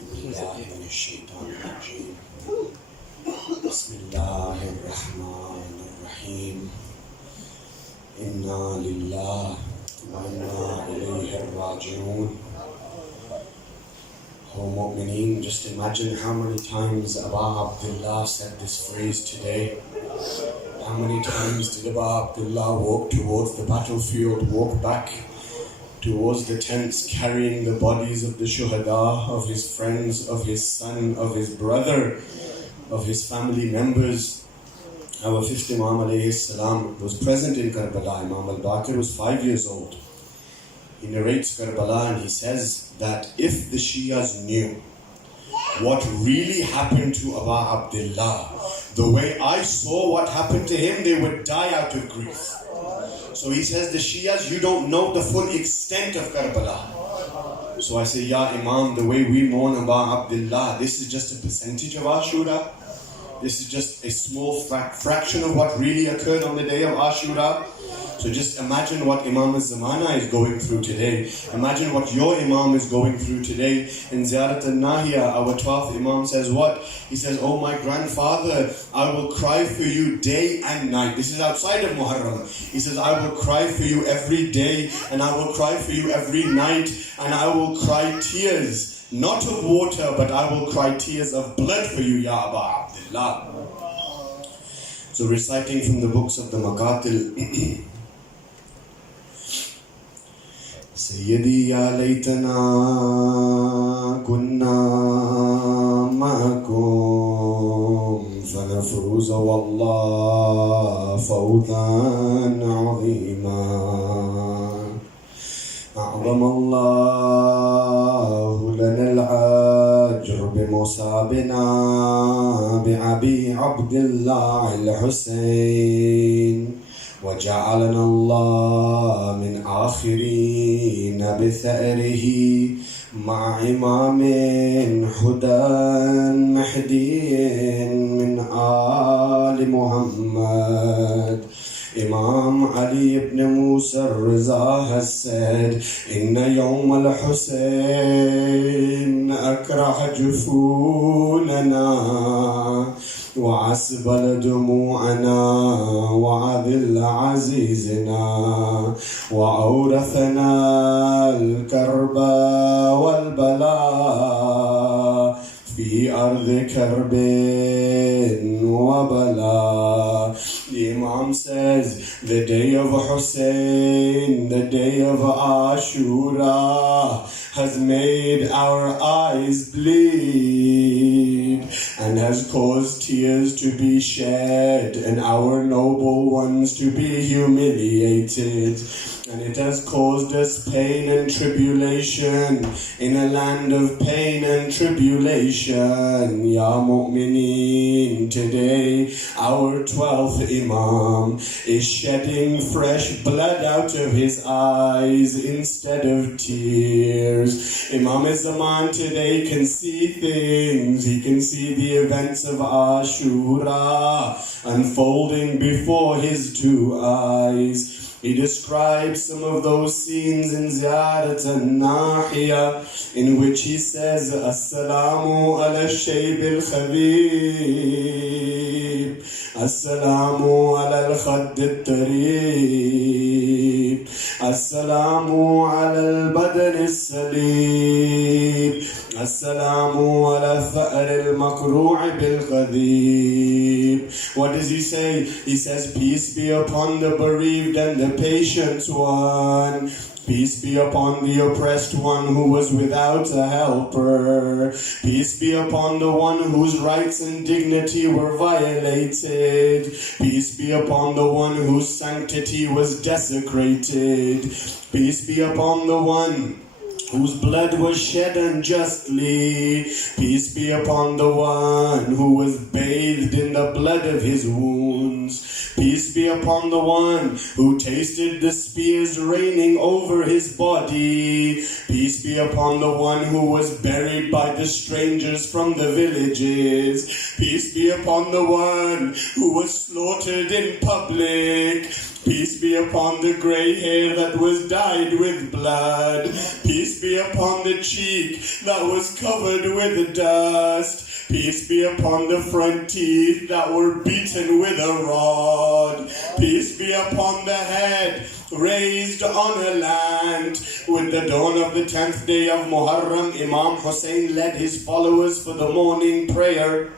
بالله من الشيطان الرجيم بسم الله الرحمن الرحيم إنا لله وإنا إليه راجعون. Oh mu'mineen, just imagine how many times Aba Abdullah said this phrase today. How many times did Aba Abdullah walk towards the battlefield, walk back towards the tents, carrying the bodies of the shuhada, of his friends, of his son, of his brother, of his family members. Our fifth Imam alayhi salam was present in Karbala. Imam al-Baqir was 5 years old. He narrates Karbala and he says that if the Shias knew what really happened to Aba Abdullah, the way I saw what happened to him, they would die out of grief. So he says, the Shias, you don't know the full extent of Karbala. So I say, Ya Imam, the way we mourn Aba Abdullah, this is just a percentage of Ashura. This is just a small fraction of what really occurred on the day of Ashura. So just imagine what Imam al-Zamana is going through today. Imagine what your Imam is going through today. In Ziyarat al-Nahiya, our 12th Imam says what? He says, oh my grandfather, I will cry for you day and night. This is outside of Muharram. He says, I will cry for you every day and I will cry for you every night and I will cry tears, not of water, but I will cry tears of blood for you, Ya Aba Abdullah. So reciting from the books of the Maqtal. سيدي يا ليتنا كنا معكم فنفوز والله فوزا عظيما أعظم الله لنا الأجر بمصابنا بأبي عبد الله الحسين وجعلنا الله من آخرين بثأره مع إمام هدى مهدي من آل محمد. Imam Ali ibn Musa al-Riza has said, Inna yawm al-Hussain akrah jufulana وعسبل دموعنا وعذل عزيزنا وأورثنا الكرب والبلاء في أرض كرب وبلاء. The Imam says, the day of Hussain, the day of Ashura has made our eyes bleed and has caused tears to be shed and our noble ones to be humiliated. And it has caused us pain and tribulation in a land of pain and tribulation. Ya mu'mineen, today our 12th Imam is shedding fresh blood out of his eyes instead of tears. Imam al-Zaman today can see things. He can see the events of Ashura unfolding before his two eyes. He describes some of those scenes in Ziyarat al-Nahiya in which he says, Assalamu ala shayb al-khabib, Assalamu ala al-khadd al-tarib, Assalamu ala al-badan al-salib, Assalamu ala al-tha'ar al-makru' bil-qadib. What does he say? He says, peace be upon the bereaved and the patient one. Peace be upon the oppressed one who was without a helper. Peace be upon the one whose rights and dignity were violated. Peace be upon the one whose sanctity was desecrated. Peace be upon the one whose blood was shed unjustly. Peace be upon the one who was bathed in the blood of his wounds. Peace be upon the one who tasted the spears raining over his body. Peace be upon the one who was buried by the strangers from the villages. Peace be upon the one who was slaughtered in public. Peace be upon the grey hair that was dyed with blood. Peace be upon the cheek that was covered with dust. Peace be upon the front teeth that were beaten with a rod. Peace be upon the head raised on a land. With the dawn of the 10th day of Muharram, Imam Hussain led his followers for the morning prayer.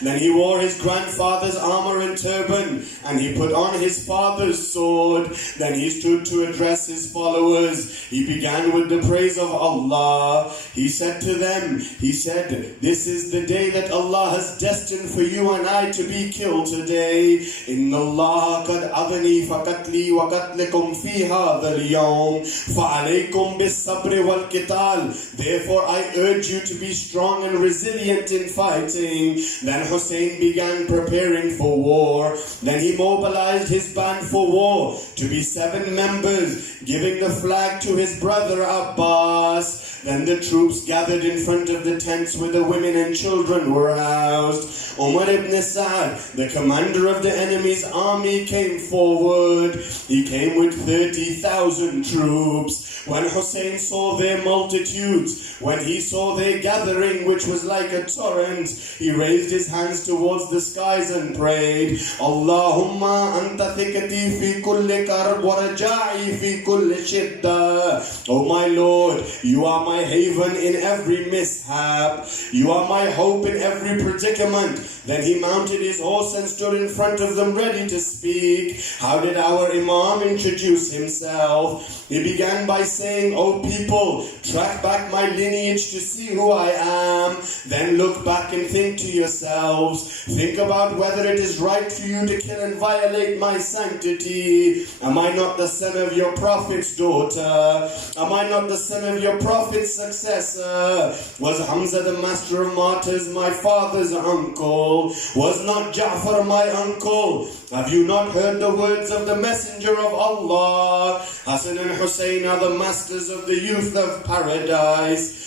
Then he wore his grandfather's armor and turban, and he put on his father's sword. Then he stood to address his followers. He began with the praise of Allah. He said to them, this is the day that Allah has destined for you and I to be killed today. Inna Allah qad adani fa qatli wa qatlikum fi hadha al-yawm fa alaykum bis-sabr wal-qital. Therefore I urge you to be strong and resilient in fighting. Then Hussain began preparing for war. Then he mobilized his band for war to be 7 members, giving the flag to his brother Abbas. Then the troops gathered in front of the tents where the women and children were housed. Umar ibn Sa'd, the commander of the enemy's army, came forward. He came with 30,000 troops. When Hussain saw their multitudes, when he saw their gathering, which was like a torrent, he raised his hands towards the skies and prayed, Allahumma anta thiqati fi kulli karb wa raja'i fi kulli shidda. Oh my Lord, you are my haven in every mishap. You are my hope in every predicament. Then he mounted his horse and stood in front of them ready to speak. How did our Imam introduce himself? He began by saying, O people, track back my lineage to see who I am. Then look back and think to yourselves. Think about whether it is right for you to kill and violate my sanctity. Am I not the son of your prophet's daughter? Am I not the son of your prophet's successor? Was Hamza the master of martyrs my father's uncle? Was not Ja'far my uncle? Have you not heard the words of the messenger of Allah? Hassan and Hussain are the masters of the youth of paradise.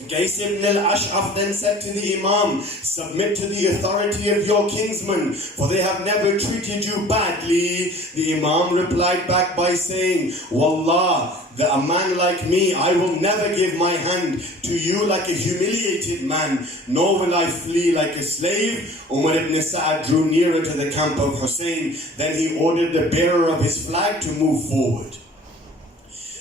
Qais ibn al-Ash'af then said to the Imam, submit to the authority of your kinsmen, for they have never treated you badly. The Imam replied back by saying, Wallah, that a man like me, I will never give my hand to you like a humiliated man, nor will I flee like a slave. Umar ibn Sa'd drew nearer to the camp of Hussain. Then he ordered the bearer of his flag to move forward.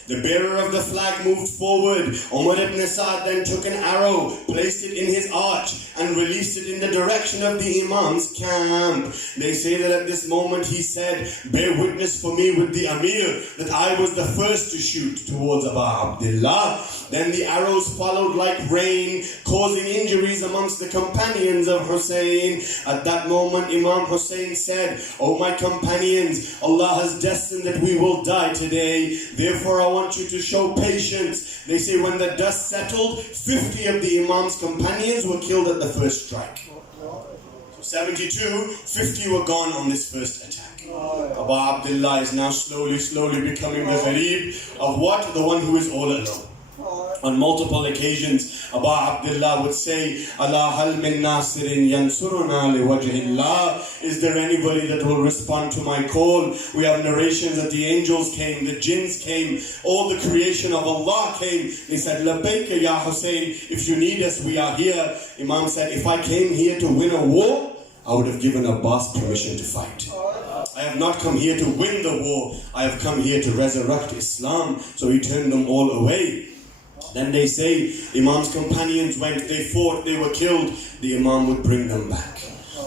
The bearer of the flag moved forward. Umar ibn Sa'd then took an arrow, placed it in his arch, and released it in the direction of the Imam's camp. They say that at this moment he said, bear witness for me with the Amir that I was the first to shoot towards Abu Abdullah. Then the arrows followed like rain, causing injuries amongst the companions of Hussain. At that moment Imam Hussain said, O my companions, Allah has destined that we will die today. Therefore I want you to show patience. They say when the dust settled, 50 of the Imam's companions were killed at the first strike. So 72, 50 were gone on this first attack. Abu Abdullah is now slowly becoming the gharib of what? The one who is all alone. On multiple occasions, Abu Abdullah would say, Allah hal min nasirin yansuruna liwajhillah. Is there anybody that will respond to my call? We have narrations that the angels came, the jinns came, all the creation of Allah came. They said, Labbaika ya Hussain, if you need us, we are here. Imam said, if I came here to win a war, I would have given Abbas permission to fight. I have not come here to win the war. I have come here to resurrect Islam. So he turned them all away. Then they say, Imam's companions went, they fought, they were killed. The Imam would bring them back.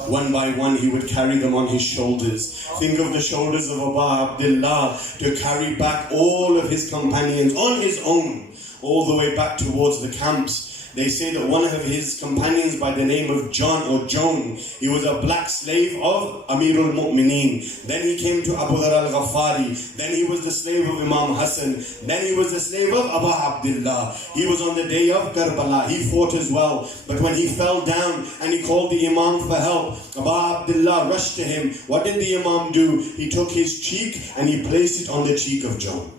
One by one, he would carry them on his shoulders. Think of the shoulders of Abu Abdullah to carry back all of his companions on his own, all the way back towards the camps. They say that one of his companions by the name of John or Joan, he was a black slave of Amirul Mu'mineen. Then he came to Abu Dhar al-Ghafari. Then he was the slave of Imam Hassan. Then he was the slave of Abu Abdullah. He was on the day of Karbala. He fought as well. But when he fell down and he called the Imam for help, Abu Abdullah rushed to him. What did the Imam do? He took his cheek and he placed it on the cheek of Joan.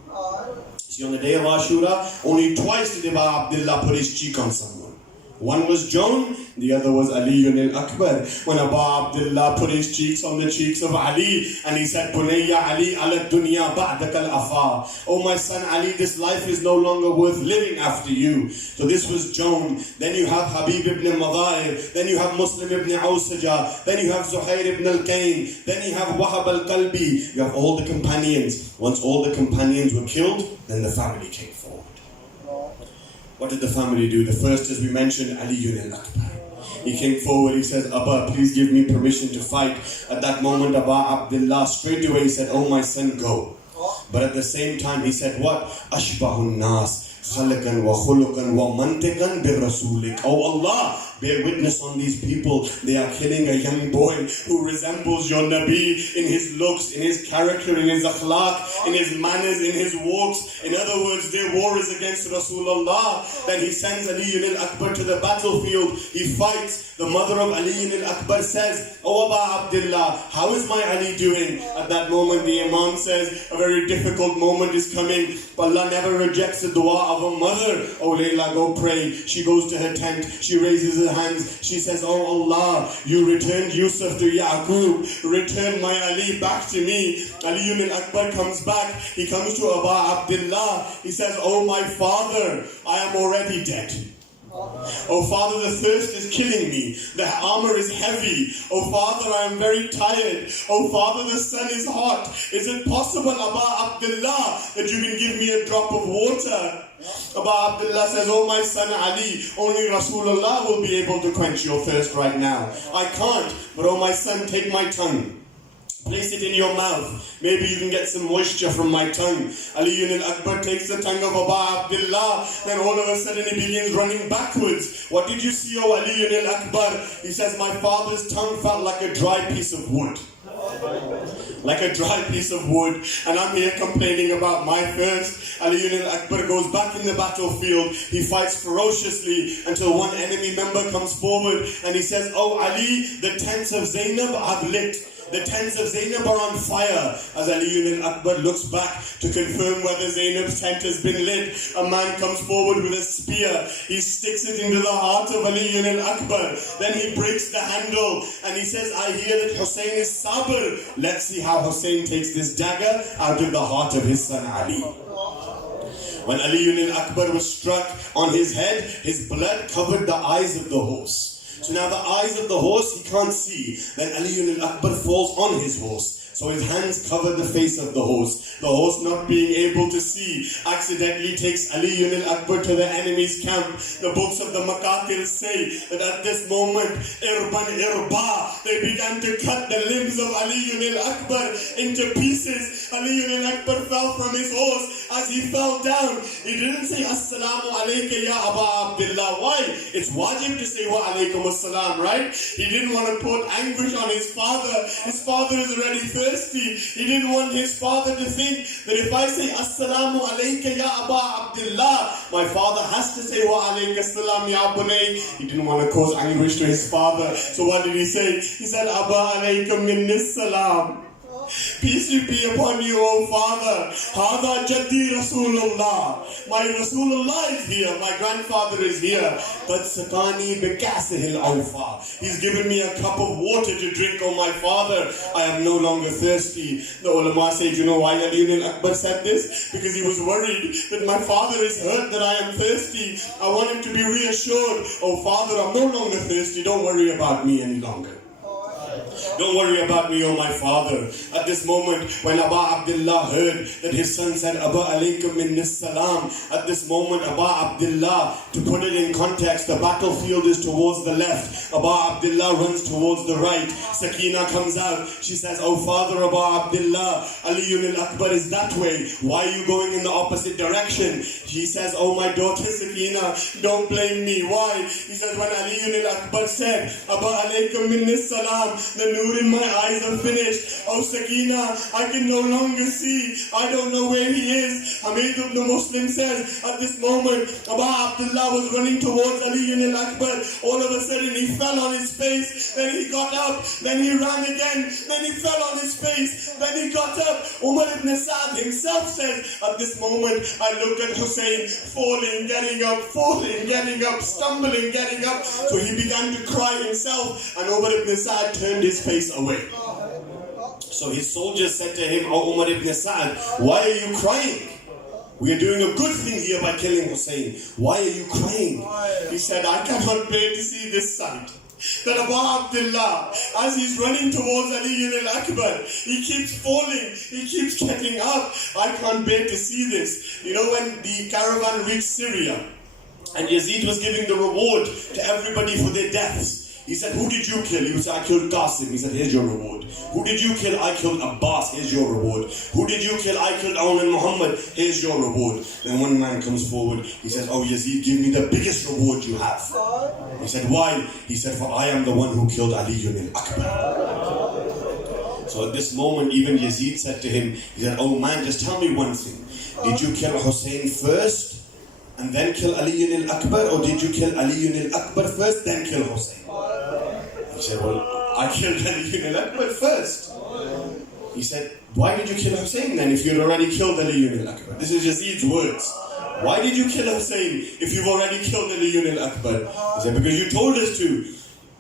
See, on the day of Ashura, only twice did Abu Abdullah put his cheek on someone. One was Joan, the other was Ali al-Akbar. When Abu Abdullah put his cheeks on the cheeks of Ali and he said, Bunayya Ali ala dunya ba'dak al-afa. Oh my son Ali, this life is no longer worth living after you. So this was Joan. Then you have Habib ibn Mada'ir. Then you have Muslim ibn Awsaja. Then you have Zuhair ibn al-Kain. Then you have Wahab al-Qalbi. You have all the companions. Once all the companions were killed, then the family came forward. What did the family do? The first, as we mentioned, Ali al-Akbar. He came forward, he says, Abba, please give me permission to fight. At that moment, Abu Abdullah straight away said, oh my son, go. But at the same time, he said, what? Ashbahun nas. خلقا وخلقا ومنطقا برسولك. Oh Allah, bear witness on these people. They are killing a young boy who resembles your Nabi in his looks, in his character, in his akhlaq, in his manners, in his walks. In other words, their war is against Rasulullah. Then he sends Ali al-Akbar to the battlefield. He fights. The mother of Ali al-Akbar says, oh Abu Abdullah, how is my Ali doing? At that moment the Imam says, a very difficult moment is coming. Allah never rejects the dua of a mother. Oh Layla, go pray. She goes to her tent. She raises her hands. She says, oh Allah, you returned Yusuf to Yaqub. Return my Ali back to me. Ali al-Akbar comes back. He comes to Abu Abdullah. He says, oh my father, I am already dead. Oh Father, the thirst is killing me. The armor is heavy. Oh Father, I am very tired. Oh Father, the sun is hot. Is it possible, Abu Abdullah, that you can give me a drop of water? Abu Abdullah says, oh my son Ali, only Rasulullah will be able to quench your thirst right now. I can't, but oh my son, take my tongue. Place it in your mouth. Maybe you can get some moisture from my tongue. Ali al-Akbar takes the tongue of Abu Abdullah. Then all of a sudden he begins running backwards. What did you see, oh Ali al-Akbar? He says, my father's tongue felt like a dry piece of wood. Like a dry piece of wood. And I'm here complaining about my thirst. Ali al-Akbar goes back in the battlefield. He fights ferociously until one enemy member comes forward and he says, oh Ali, the tents of Zainab are lit. The tents of Zainab are on fire. As Ali al-Akbar looks back to confirm whether Zainab's tent has been lit, a man comes forward with a spear. He sticks it into the heart of Ali al-Akbar. Then he breaks the handle and he says, I hear that Hussain is sabr. Let's see how Hussain takes this dagger out of the heart of his son Ali. When Ali al-Akbar was struck on his head, his blood covered the eyes of the horse. So now the eyes of the horse he can't see. Then Ali al-Akbar falls on his horse. So his hands cover the face of the horse. The horse, not being able to see, accidentally takes Ali al-Akbar to the enemy's camp. The books of the Maqtal say that at this moment, irban irba, they began to cut the limbs of Ali al-Akbar into pieces. Ali al-Akbar fell from his horse. As he fell down, he didn't say Assalamu alayka ya Abu Abdullah. Why? It's wajib to say wa alaykum assalam, right? He didn't want to put anguish on his father. His father is already thirsty. He didn't want his father to think that if I say Assalamu alayka ya Abu Abdullah, my father has to say wa alayka assalam ya bunay. He didn't want to cause anguish to his father. So what did he say? He said, Abu alayka minni salam. Peace be upon you, O Father. Hada Jaddi Rasulullah. My Rasulullah is here. My grandfather is here. But Sakani Bekasihil Awfa. He's given me a cup of water to drink, O my Father. I am no longer thirsty. The ulama say, you know why Ali al-Akbar said this? Because he was worried that my father is hurt that I am thirsty. I want him to be reassured. Oh Father, I'm no longer thirsty. Don't worry about me any longer. Don't worry about me, oh my father. At this moment, when Abu Abdullah heard that his son said, Abu alaykum minni salam, at this moment, Abu Abdullah, to put it in context, the battlefield is towards the left. Abu Abdullah runs towards the right. Sakina comes out. She says, oh father, Abu Abdullah, Ali al-Akbar is that way. Why are you going in the opposite direction? He says, oh my daughter Sakina, don't blame me. Why? He says, when Ali al-Akbar said, Abu alaykum minni salam, the nur in my eyes are finished. Oh Sakina, I can no longer see. I don't know where he is. Hamid ibn Muslim says, at this moment, Abu Abdullah was running towards Ali al-Akbar. All of a sudden he fell on his face, then he got up, then he ran again, then he fell on his face, then he got up. Umar ibn Sa'd himself says, at this moment I look at Hussain falling, getting up, stumbling, getting up. So he began to cry himself, and Umar ibn Sa'd turned his face away. So his soldiers said to him, "Oh Umar ibn Sa'd, why are you crying? We are doing a good thing here by killing Hussain. Why are you crying?" He said, "I cannot bear to see this sight. That Abu Abdullah, as he's running towards Ali al-Akbar, he keeps falling, he keeps getting up. I can't bear to see this." You know, when the caravan reached Syria, and Yazid was giving the reward to everybody for their deaths, he said, "Who did you kill?" He said, "I killed Qasim." He said, "Here's your reward." "Who did you kill?" "I killed Abbas." "Here's your reward." "Who did you kill?" "I killed Aun and Muhammad." "Here's your reward." Then one man comes forward. He says, "Oh Yazid, give me the biggest reward you have." He said, "Why?" He said, "For I am the one who killed Ali al-Akbar." So at this moment, even Yazid said to him, he said, "Oh man, just tell me one thing. Did you kill Hussain first and then kill Ali al-Akbar, or did you kill Ali al-Akbar first, then kill Hussain?" He said, "Well, I killed Ali al-Akbar first." He said, "Why did you kill Hussain then if you'd already killed Ali al-Akbar?" This is Yazid's words. "Why did you kill Hussain if you've already killed Ali al-Akbar?" He said, "Because you told us to."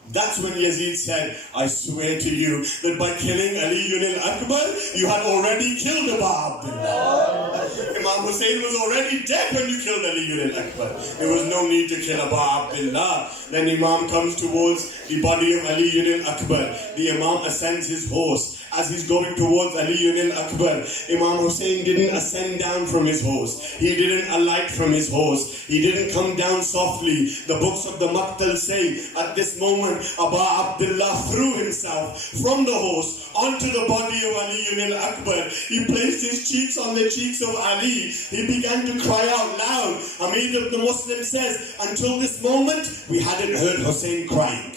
That's when Yazid said, "I swear to you that by killing Ali al-Akbar, you had already killed Abu Abdullah. Imam Hussain was already dead when you killed Ali al-Akbar. There was no need to kill Abu Abdullah." Then Imam comes towards the body of Ali al-Akbar. The Imam ascends his horse. As he's going towards Ali al-Akbar, Imam Hussain didn't ascend down from his horse. He didn't alight from his horse. He didn't come down softly. The books of the Maqtal say, at this moment, Abu Abdullah threw himself from the horse onto the body of Ali al-Akbar. He placed his cheeks on the cheeks of Ali. He began to cry out loud. Hamid ibn Muslim says, until this moment, we hadn't heard Hussain crying.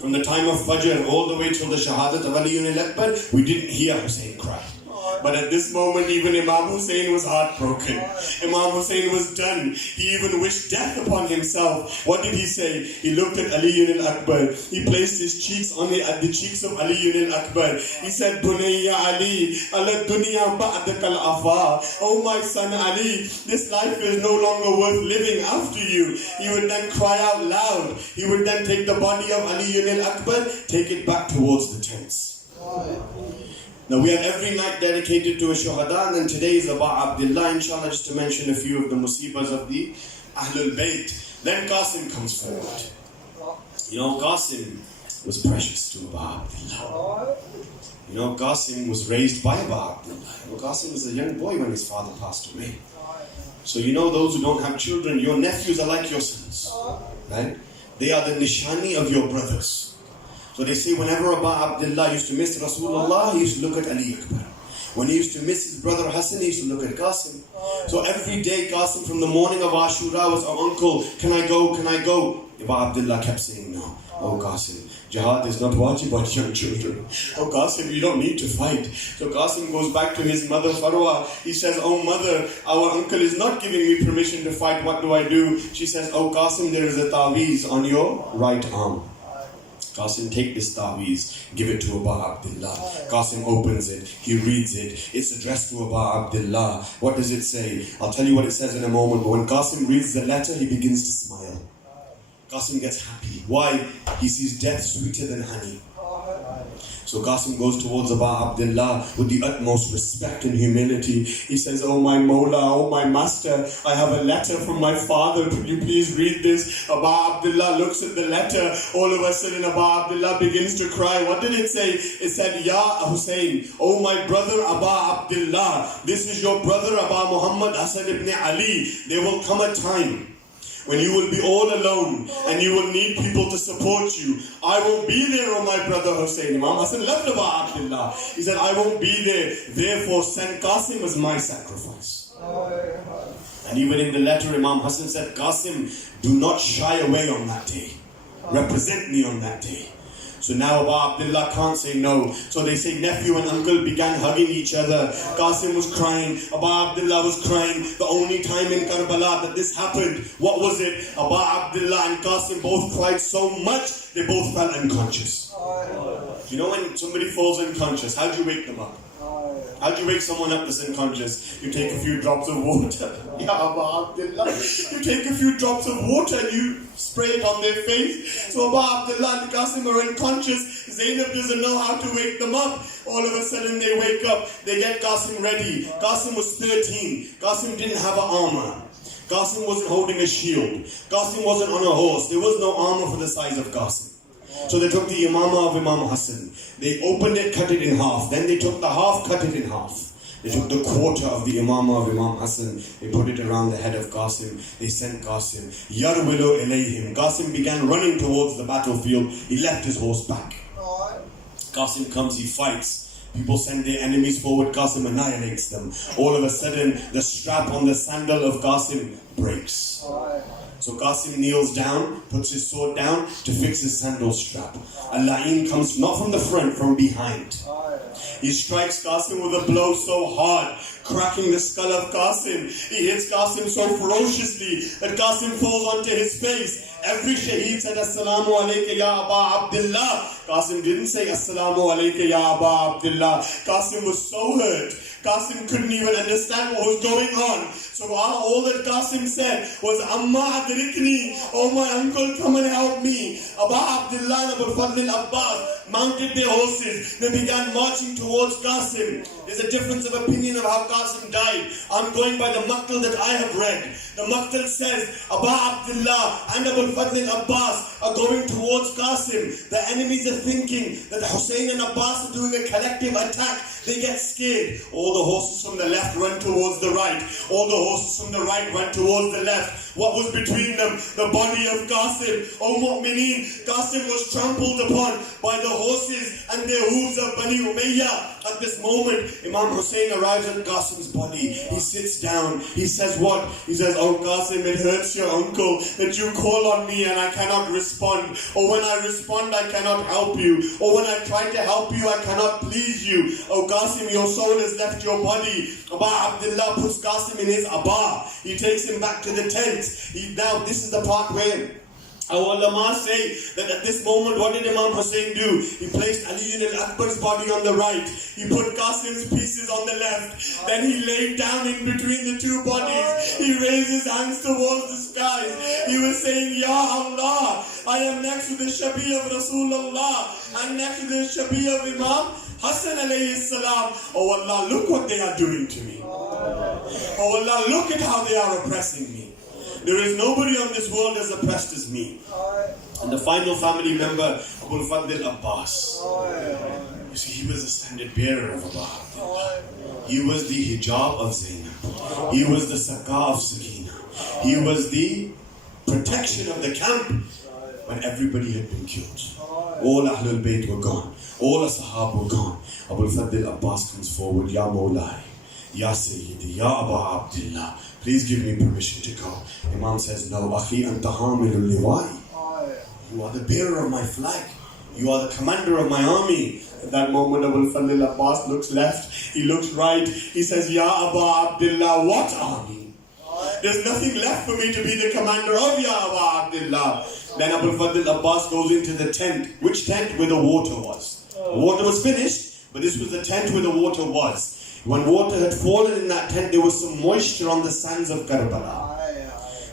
From the time of Fajr all the way till the Shahadat of Ali al-Akbar, we didn't hear Hussain cry. But at this moment, even Imam Hussain was heartbroken. Imam Hussain was done. He even wished death upon himself. What did he say? He looked at Ali al-Akbar. He placed his cheeks at the cheeks of Ali al-Akbar. He said, "Bunayya Ali, ala dunya ba'daka al-afa." "Oh my son Ali, this life is no longer worth living after you." He would then cry out loud. He would then take the body of Ali al-Akbar, take it back towards the tents. Now we have every night dedicated to a shuhada, and today is Abu Abdullah, inshallah, just to mention a few of the musibahs of the Ahlul Bayt. Then Qasim comes forward. You know, Qasim was precious to Abu Abdullah. You know, Qasim was raised by Abu Abdullah. You know, Qasim was a young boy when his father passed away. So you know, those who don't have children, your nephews are like your sons, right? They are the nishani of your brothers. So they say whenever Abu Abdullah used to miss Rasulullah, he used to look at Ali Akbar. When he used to miss his brother Hassan, he used to look at Qasim. So every day Qasim from the morning of Ashura was, "Oh uncle, can I go, can I go?" Abu Abdullah kept saying no. "Oh Qasim, jihad is not wajib on young children. Oh Qasim, you don't need to fight." So Qasim goes back to his mother Farwa. He says, "Oh mother, our uncle is not giving me permission to fight. What do I do?" She says, "Oh Qasim, there is a taweez on your right arm. Qasim, take this taweez, give it to Abu Abdullah." Qasim opens it, he reads it. It's addressed to Abu Abdullah. What does it say? I'll tell you what it says in a moment, but when Qasim reads the letter, he begins to smile. Qasim gets happy. Why? He sees death sweeter than honey. So Qasim goes towards Abu Abdullah with the utmost respect and humility. He says, "Oh my Mawla, oh my master, I have a letter from my father. Could you please read this?" Abu Abdullah looks at the letter. All of a sudden Abu Abdullah begins to cry. What did it say? It said, "Ya Hussain, oh my brother Abu Abdullah, this is your brother Abu Muhammad Hasan ibn Ali. There will come a time when you will be all alone and you will need people to support you. I won't be there, oh my brother Hussain." Imam Hassan loved Abu Abdullah. He said, "I won't be there. Therefore, send Qasim as my sacrifice." And even in the letter, Imam Hassan said, "Qasim, do not shy away on that day. Represent me on that day." So now Abu Abdullah can't say no. So they say nephew and uncle began hugging each other. Qasim was crying. Abu Abdullah was crying. The only time in Karbala that this happened, what was it? Abu Abdullah and Qasim both cried so much, they both fell unconscious. You know when somebody falls unconscious, how do you wake them up? How do you wake someone up that's unconscious? You take a few drops of water. Ya Abu Abdullah. You take a few drops of water and you spray it on their face. So Abu Abdullah and Qasim are unconscious. Zainab doesn't know how to wake them up. All of a sudden they wake up. They get Qasim ready. Qasim was 13. Qasim didn't have an armor. Qasim wasn't holding a shield. Qasim wasn't on a horse. There was no armor for the size of Qasim. So they took the imamah of Imam Hussain. They opened it, cut it in half. Then they took the half, cut it in half. They took the quarter of the imamah of Imam Hussain. They put it around the head of Qasim. They sent Qasim. Yarwilu ilayhim. Qasim began running towards the battlefield. He left his horse back. Qasim comes, he fights. People send their enemies forward. Qasim annihilates them. All of a sudden, the strap on the sandal of Qasim breaks. So Qasim kneels down, puts his sword down to fix his sandal strap. Al-La'in comes not from the front, from behind. He strikes Qasim with a blow so hard, cracking the skull of Qasim. He hits Qasim so ferociously that Qasim falls onto his face. Every shaheed said, Assalamu alayka ya Aba Abdullah. Qasim didn't say, Assalamu alayka ya Aba Abdullah. Qasim was so hurt. Qasim couldn't even understand what was going on. So all that Qasim said was, Amma adrikni, oh my uncle, come and help me. Aba Abdullah and Abu Fadl al-Abbas mounted their horses. They began marching towards Qasim. There's a difference of opinion of how Qasim died. I'm going by the Maqtal that I have read. The Maqtal says, Aba Abdullah and Abu Fadl al-Abbas are going towards Qasim. The enemies are thinking that Hussain and Abbas are doing a collective attack. They get scared. All the horses from the left run towards the right. All the horses from the right run towards the left. What was between them? The body of Qasim. O Mu'mineen, Qasim was trampled upon by the horses and their hooves of Bani Umayyah. At this moment, Imam Hussain arrives at Qasim's body. He sits down. He says what? He says, oh Qasim, it hurts your uncle that you call on me and I cannot respond. Or when I respond, I cannot help you. Or when I try to help you, I cannot please you. Oh Qasim, your soul has left your body. Aba Abdullah puts Qasim in his Aba. He takes him back to the tent. Now this is the part where our ulama say that at this moment, what did Imam Hussain do? He placed Ali ibn al-Akbar's body on the right. He put Qasim's pieces on the left. Then he laid down in between the two bodies. He raised his hands towards the skies. He was saying, Ya Allah, I am next to the Shabi of Rasulullah and next to the Shabi of Imam Hassan alayhi salam. Oh Allah, look what they are doing to me. Oh Allah, look at how they are oppressing me. There is nobody on this world as oppressed as me. And the final family member, Abu Fadl Abbas. You see, he was the standard bearer of Abu Abdullah. He was the hijab of Zainab. He was the sakah of Sakina. He was the protection of the camp when everybody had been killed. All Ahlul Bayt were gone. All the Sahab were gone. Abu Fadl Abbas comes forward, Ya Mawlai, Ya Sayyidi, Ya Abu Abdullah. Please give me permission to go. Imam says, no, Akhi anta hamilul liwai. You are the bearer of my flag. You are the commander of my army. At that moment, Abu Fadl Abbas looks left. He looks right. He says, Ya Abu Abdullah, what army? There's nothing left for me to be the commander of Ya Abu Abdullah. Then Abu Fadl Abbas goes into the tent. Which tent? Where the water was. The water was finished, but this was the tent where the water was. When water had fallen in that tent, there was some moisture on the sands of Karbala.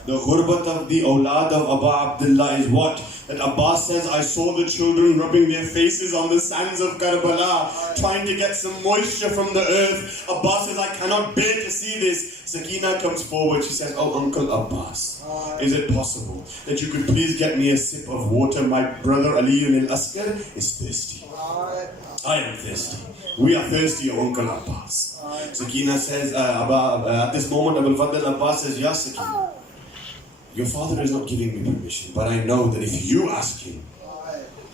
The ghurbat of the awlad of Abu Abdullah is what? That Abbas says, I saw the children rubbing their faces on the sands of Karbala, trying to get some moisture from the earth. Abbas says, I cannot bear to see this. Sakina comes forward. She says, oh Uncle Abbas, is it possible that you could please get me a sip of water? My brother Ali ibn al-Askar is thirsty. I am thirsty. We are thirsty, O Uncle Abbas. Sakina says, at this moment, Abu Fadl Abbas says, Ya Sakina, your father is not giving me permission, but I know that if you ask him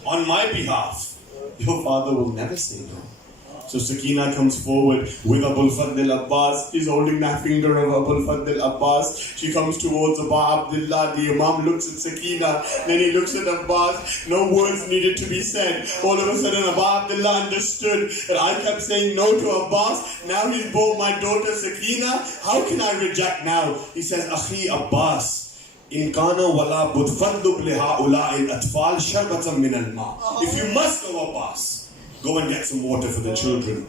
on my behalf, your father will never say no. So Sakina comes forward with Abul Fadl Abbas. He's holding that finger of Abul Fadl Abbas. She comes towards Abu Abdullah. The Imam looks at Sakina, then he looks at Abbas. No words needed to be said. All of a sudden Abu Abdullah understood that I kept saying no to Abbas. Now he's brought my daughter Sakina. How can I reject now? He says, Akhi Abbas, in kana wala budfadlub lihaulai atfal sharbatan min al-ma. If you must go, Abbas, go and get some water for the children.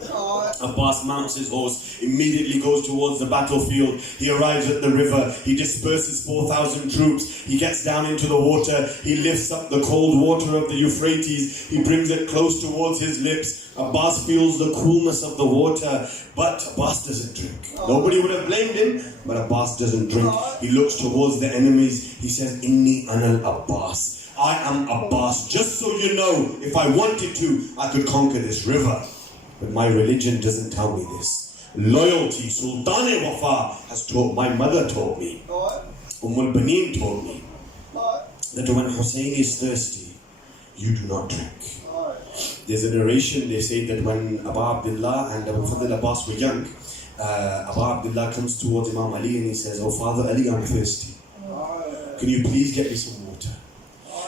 Abbas mounts his horse, immediately goes towards the battlefield. He arrives at the river. He disperses 4,000 troops. He gets down into the water. He lifts up the cold water of the Euphrates. He brings it close towards his lips. Abbas feels the coolness of the water, but Abbas doesn't drink. Nobody would have blamed him, but Abbas doesn't drink. He looks towards the enemies. He says, Inni anal Abbas. I am Abbas. Just so you know, if I wanted to, I could conquer this river. But my religion doesn't tell me this. Loyalty, Sultan-e Wafa has taught, my mother taught me, Al-Baneen taught me, that when Hussain is thirsty, you do not drink. There's a narration, they say that when Abu Abdullah and Abu Fadl Abbas were young, Abu Abdullah comes towards Imam Ali and he says, Oh Father Ali, I'm thirsty. Can you please get me some water?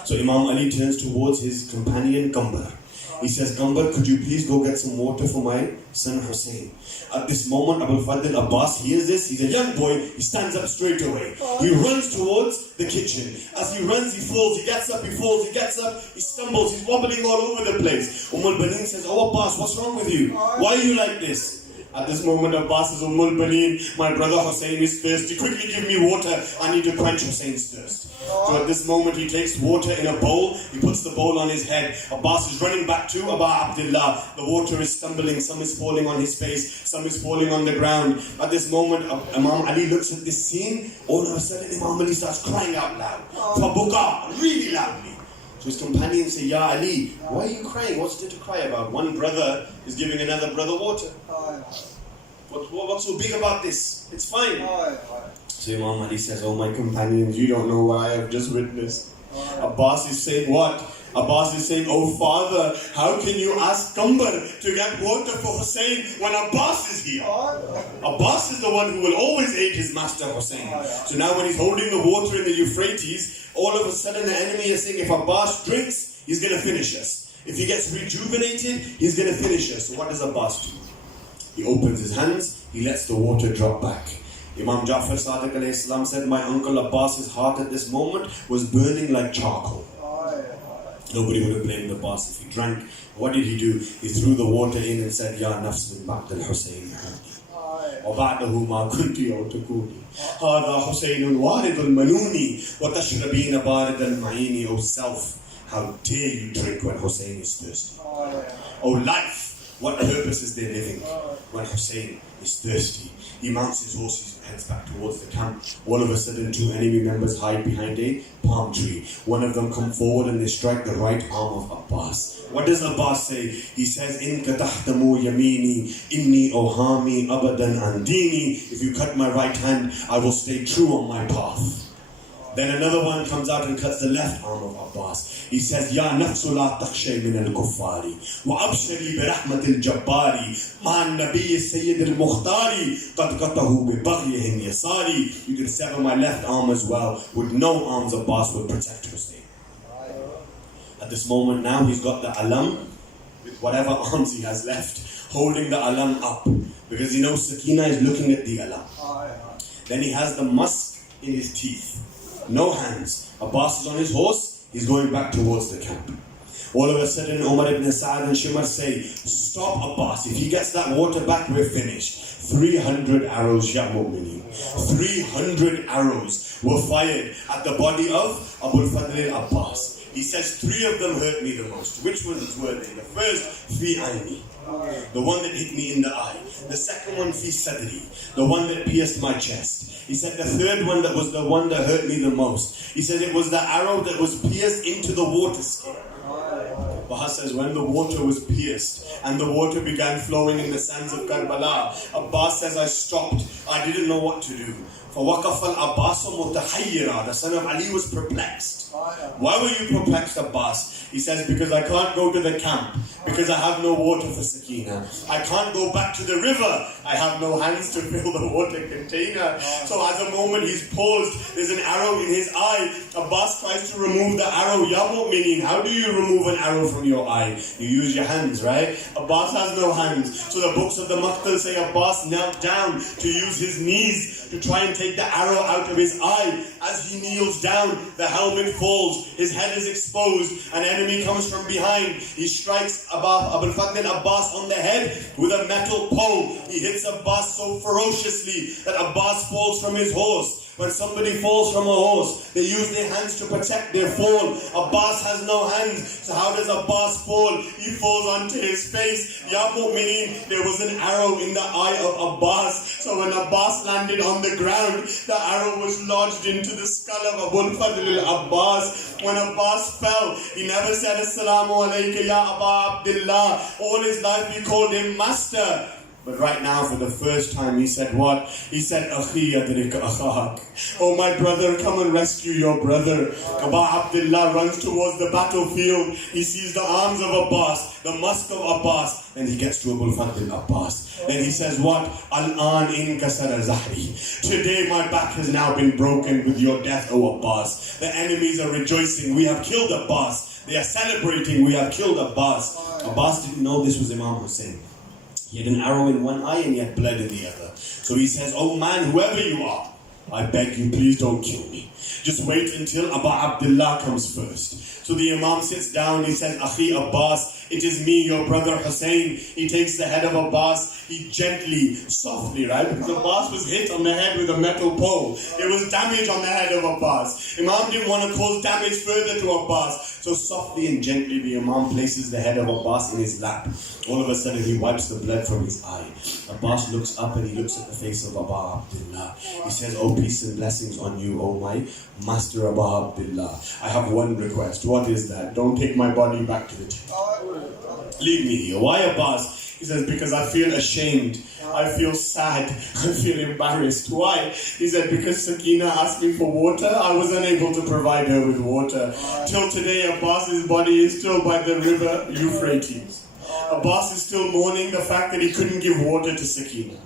So Imam Ali turns towards his companion Gambar. He says, Gambar, could you please go get some water for my son Hussain? At this moment, Abul Fadl Abbas hears this. He's a young boy. He stands up straight away. He runs towards the kitchen. As he runs, he falls. He gets up, he falls. He gets up, he stumbles. He's wobbling all over the place. Al-Baneen says, Oh Abbas, what's wrong with you? Why are you like this? At this moment, Abbas says, Al-Baneen, my brother Hussain is thirsty. Quickly give me water. I need to quench Hussein's thirst. So at this moment, he takes water in a bowl. He puts the bowl on his head. Abbas is running back to Abu Abdullah. The water is stumbling. Some is falling on his face. Some is falling on the ground. At this moment, Imam Ali looks at this scene. All of a sudden, Imam Ali starts crying out loud. Fabuka, really loudly. So his companions say, Ya Ali, why are you crying? What's there to cry about? One brother is giving another brother water. What's so big about this? It's fine. So Imam Ali says, Oh my companions, you don't know what I have just witnessed. Abbas is saying what? Abbas is saying, Oh father, how can you ask Gambar to get water for Hussain when Abbas is here? Abbas is the one who will always aid his master Hussain. So now when he's holding the water in the Euphrates, all of a sudden the enemy is saying, if Abbas drinks, he's going to finish us. If he gets rejuvenated, he's going to finish us. So what does Abbas do? He opens his hands, he lets the water drop back. Imam Ja'far Sadiq alayhi salam said, my uncle Abbas's heart at this moment was burning like charcoal. Nobody would have blamed Abbas if he drank. What did he do? He threw the water in and said, Ya nafs min Maqtal Hussain. وبعده ما كنت أو تكوني هذا حسين وارد المنوني وتشربين بارد المعين. O self, how dare you drink when Hussain is thirsty? O life, what purpose is there living when Hussain is thirsty? He mounts his horse, he heads back towards the camp. All of a sudden, two enemy members hide behind a palm tree. One of them come forward and they strike the right arm of Abbas. What does Abbas say? He says, In katahtamu yamini, inni ohami abadan andini. If you cut my right hand, I will stay true on my path. Then another one comes out and cuts the left arm of Abbas. He says, Ya nafsu la takshay min al-kuffari wa abshari bi rahmat al-jabbari ma'an nabiy Syed al-Mukhtari qad qatahu bi baghyihim yasari. You can sever my left arm as well. With no arms, Abbas will protect Hussain. At this moment now, he's got the alam with whatever arms he has left, holding the alam up. Because he knows Sakina is looking at the alam. Then he has the musk in his teeth. No hands. Abbas is on his horse. He's going back towards the camp. All of a sudden, Umar ibn Sa'ad and Shimar say, Stop Abbas. If he gets that water back, we're finished. 300 arrows, Ya Mu'minin. 300 arrows were fired at the body of Abul Fadl Abbas. He says, 3 of them hurt me the most. Which ones were they? The first, fi aini, the one that hit me in the eye. The second one, fi sadri, the one that pierced my chest. He said the third one that was the one that hurt me the most. He said it was the arrow that was pierced into the water skin. Baha says when the water was pierced and the water began flowing in the sands of Karbala, Abbas says I stopped I didn't know what to do. فَوَقَفَ الْعَبَّاسُ مُتَحَيِّرًا. The son of Ali was perplexed. Why were you perplexed, Abbas? He says, because I can't go to the camp, because I have no water for Sakina. I can't go back to the river. I have no hands to fill the water container. So at the moment he's paused, there's an arrow in his eye. Abbas tries to remove the arrow. Ya mu'mineen, how do you remove an arrow from your eye? You use your hands, right? Abbas has no hands. So the books of the Maqtal say Abbas knelt down to use his knees to try and take the arrow out of his eye. As he kneels down, the helmet falls, his head is exposed, an enemy comes from behind. He strikes Abul Fadl Abbas on the head with a metal pole. He hits Abbas so ferociously that Abbas falls from his horse. When somebody falls from a horse, they use their hands to protect their fall. Abbas has no hands, so how does Abbas fall? He falls onto his face. Ya mu'mineen, there was an arrow in the eye of Abbas. So when Abbas landed on the ground, the arrow was lodged into the skull of Abul Fadl al-Abbas. When Abbas fell, he never said, Assalamu alayka ya Aba Abdullah. All his life he called him master. But right now, for the first time, he said what? He said, Akhi adrik akhak. Oh my brother, come and rescue your brother. Aba Abdullah runs towards the battlefield. He sees the arms of Abbas, the musk of Abbas. Then he gets to Abul Fadl Abbas. Then he says what? Al-an inkasara zahri. Today my back has now been broken with your death, O Abbas. The enemies are rejoicing. We have killed Abbas. They are celebrating. We have killed Abbas. Abbas didn't know this was Imam Hussain. He had an arrow in one eye and he had blood in the other. So he says, oh man, whoever you are, I beg you, please don't kill me. Just wait until Abu Abdullah comes first. So the Imam sits down, he says, Akhi Abbas, it is me, your brother Hussain. He takes the head of Abbas, he gently, softly, right? Because Abbas was hit on the head with a metal pole. There was damage on the head of Abbas. Imam didn't want to cause damage further to Abbas. So softly and gently the Imam places the head of Abbas in his lap. All of a sudden he wipes the blood from his eye. Abbas looks up and he looks at the face of Abu Abdullah. He says, oh, peace and blessings on you, oh my master Abu Abdullah. I have one request. What is that? Don't take my body back to the temple. Leave me here. Why, Abbas? He says, because I feel ashamed. I feel sad. I feel embarrassed. Why? He said, because Sakina asked me for water, I was unable to provide her with water. Till today, Abbas's body is still by the river Euphrates. Abbas is still mourning the fact that he couldn't give water to Sakina.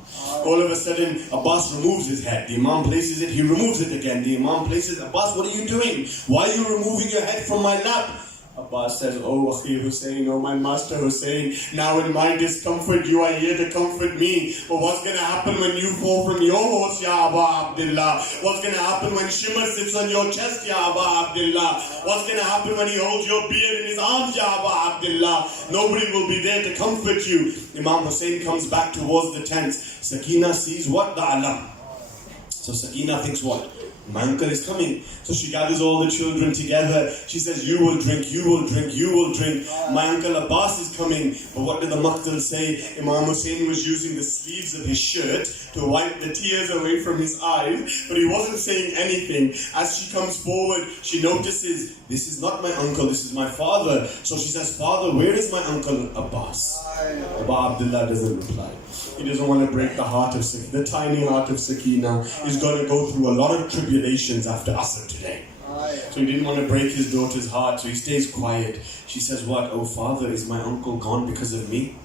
All of a sudden, Abbas removes his head. The Imam places it, he removes it again. The Imam places, Abbas, what are you doing? Why are you removing your head from my lap? Abbas says, oh Akhi Hussain, oh my master Hussain, now in my discomfort you are here to comfort me. But what's going to happen when you fall from your horse, Ya Abu Abdullah? What's going to happen when Shimmer sits on your chest, Ya Abu Abdullah? What's going to happen when he holds your beard in his arms, Ya Abu Abdullah? Nobody will be there to comfort you. Imam Hussain comes back towards the tents. Sakina sees what? The alam. So Sakina thinks what? My uncle is coming. So she gathers all the children together. She says, you will drink, you will drink, you will drink. My uncle Abbas is coming. But what did the Maqtal say? Imam Hussain was using the sleeves of his shirt to wipe the tears away from his eyes. But he wasn't saying anything. As she comes forward, she notices, this is not my uncle, this is my father. So she says, Father, where is my uncle Abbas? Abu Abdullah doesn't reply. He doesn't want to break the heart of Sakina. The tiny heart of Sakina is going to go through a lot of tribulations after Asr today. So he didn't want to break his daughter's heart, so he stays quiet. She says, what? Oh father, is my uncle gone because of me?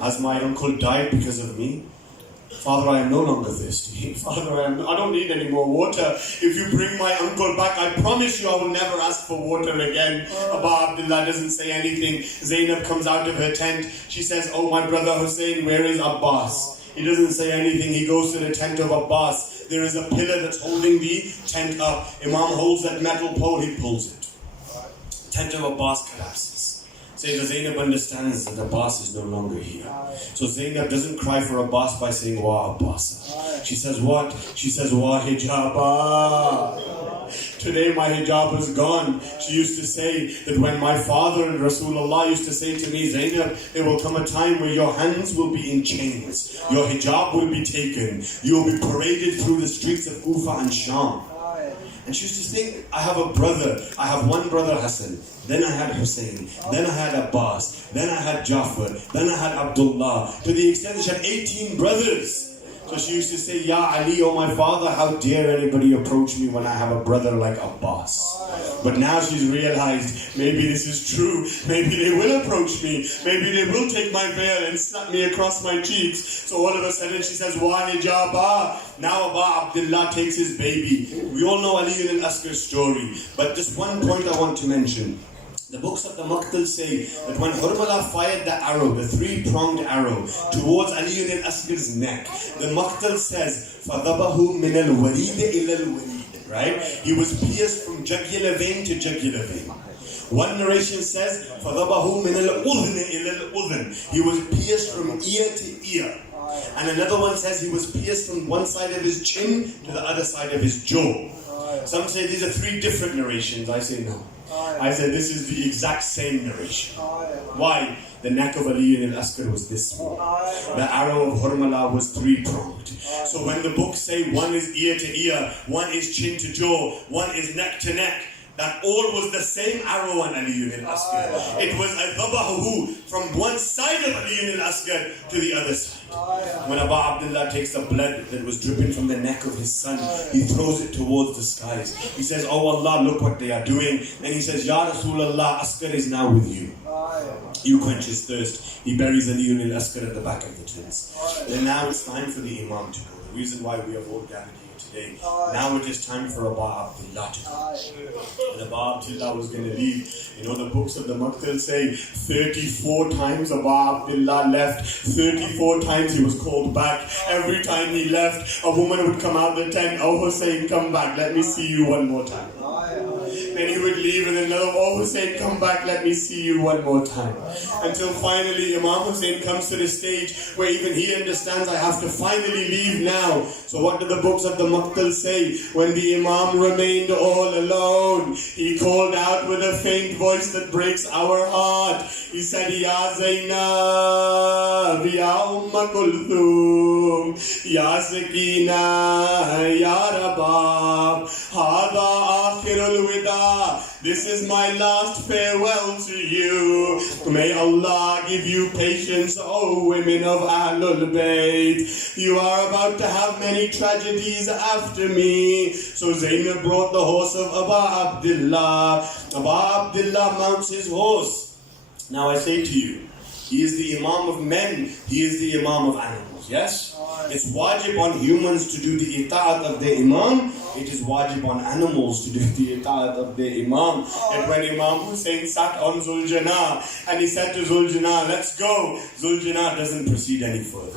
Has my uncle died because of me? Father, I am no longer thirsty. Father, I don't need any more water. If you bring my uncle back, I promise you I will never ask for water again. Abu Abdullah doesn't say anything. Zainab comes out of her tent. She says, oh my brother Hussain, where is Abbas? He doesn't say anything. He goes to the tent of Abbas. There is a pillar that's holding the tent up. Imam holds that metal pole, he pulls it. The tent of Abbas collapses. Sayyidah Zainab understands that Abbas is no longer here. So Zainab doesn't cry for Abbas by saying, Wa Abbas. She says what? She says, Wa hijaba. Today my hijab is gone. She used to say that when my father and Rasulullah used to say to me, Zainab, there will come a time where your hands will be in chains. Your hijab will be taken. You will be paraded through the streets of Kufa and Sham. And she used to think, I have a brother. I have one brother Hassan. Then I had Hussain. Then I had Abbas. Then I had Jafar. Then I had Abdullah. To the extent that she had 18 brothers. So she used to say, Ya Ali, oh my father, how dare anybody approach me when I have a brother like Abbas. But now she's realized, maybe this is true. Maybe they will approach me. Maybe they will take my veil and slap me across my cheeks. So all of a sudden she says, Wa hijaba. Now Aba Abdullah takes his baby. We all know Ali al-Askar's story. But just one point I want to mention. The books of the Maqtal say that when Hurmala fired the arrow, the three-pronged arrow, towards Ali al-Askar's neck, the Maqtal says, فَضَبَهُ مِنَ الْوَرِيدِ إِلَى الْوَرِيدِ. Right? He was pierced from jugular vein to jugular vein. One narration says, فَضَبَهُ مِنَ الْأُذْنِ إِلَى الْأُذْنِ. He was pierced from ear to ear. And another one says he was pierced from one side of his chin to the other side of his jaw. Some say these are three different narrations. I say no. I said this is the exact same narration. Why? The neck of Ali al-Askar was this small. The arrow of Hurmala was three-pronged. So when the books say one is ear to ear, one is chin to jaw, one is neck to neck, that all was the same arrow on Ali al-Askar. It was a dhabahu from one side of Ali al-Askar to the other side. When Abu Abdullah takes the blood that was dripping from the neck of his son, he throws it towards the skies. He says, Oh Allah, look what they are doing. And he says, Ya Rasulullah, Askar is now with you. You quench his thirst. He buries Ali al-Askar at the back of the tents. And now it's time for the Imam to go. The reason why we have all gathered here today. Now it is time for Abu Abdullah to go. And Abu Abdullah was going to leave. You know, the books of the Maqtal say 34 times Abu Abdullah left. 34 times he was called back. Every time he left, a woman would come out the tent. Oh Hussain, come back. Let me see you one more time. Then he would leave and another, oh Hussain, come back, let me see you one more time. Until finally Imam Hussain comes to the stage where even he understands, I have to finally leave now. So what do the books of the Maqtal say? When the Imam remained all alone, he called out with a faint voice that breaks our heart. He said, Ya Zainab, Ya Kulthum, Ya Sakina, Ya Rabab, Hada Akhirul Wida. This is my last farewell to you. May Allah give you patience, O women of Ahlul Bayt. You are about to have many tragedies after me. So Zainab brought the horse of Abu Abdullah. Abu Abdullah mounts his horse. Now I say to you, he is the Imam of men, he is the Imam of animals, yes? It's wajib on humans to do the ita'at of the Imam. It is wajib on animals to do the ita'at of the Imam. And when Imam Hussain sat on Zuljana and he said to Zuljana, let's go, Zuljana doesn't proceed any further.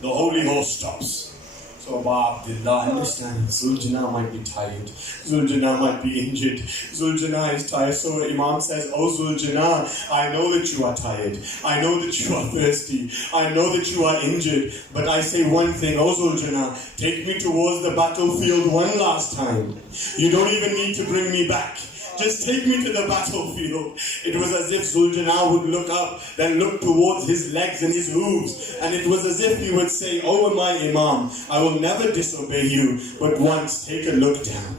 The holy horse stops. So Abu Abdullah understands Zuljana might be tired. Zuljana might be injured. Zuljana is tired. So Imam says, Oh Zuljana, I know that you are tired. I know that you are thirsty. I know that you are injured. But I say one thing, Oh Zuljana, take me towards the battlefield one last time. You don't even need to bring me back. Just take me to the battlefield. It was as if Zuljana would look up, then look towards his legs and his hooves. And it was as if he would say, Oh my Imam, I will never disobey you, but once take a look down.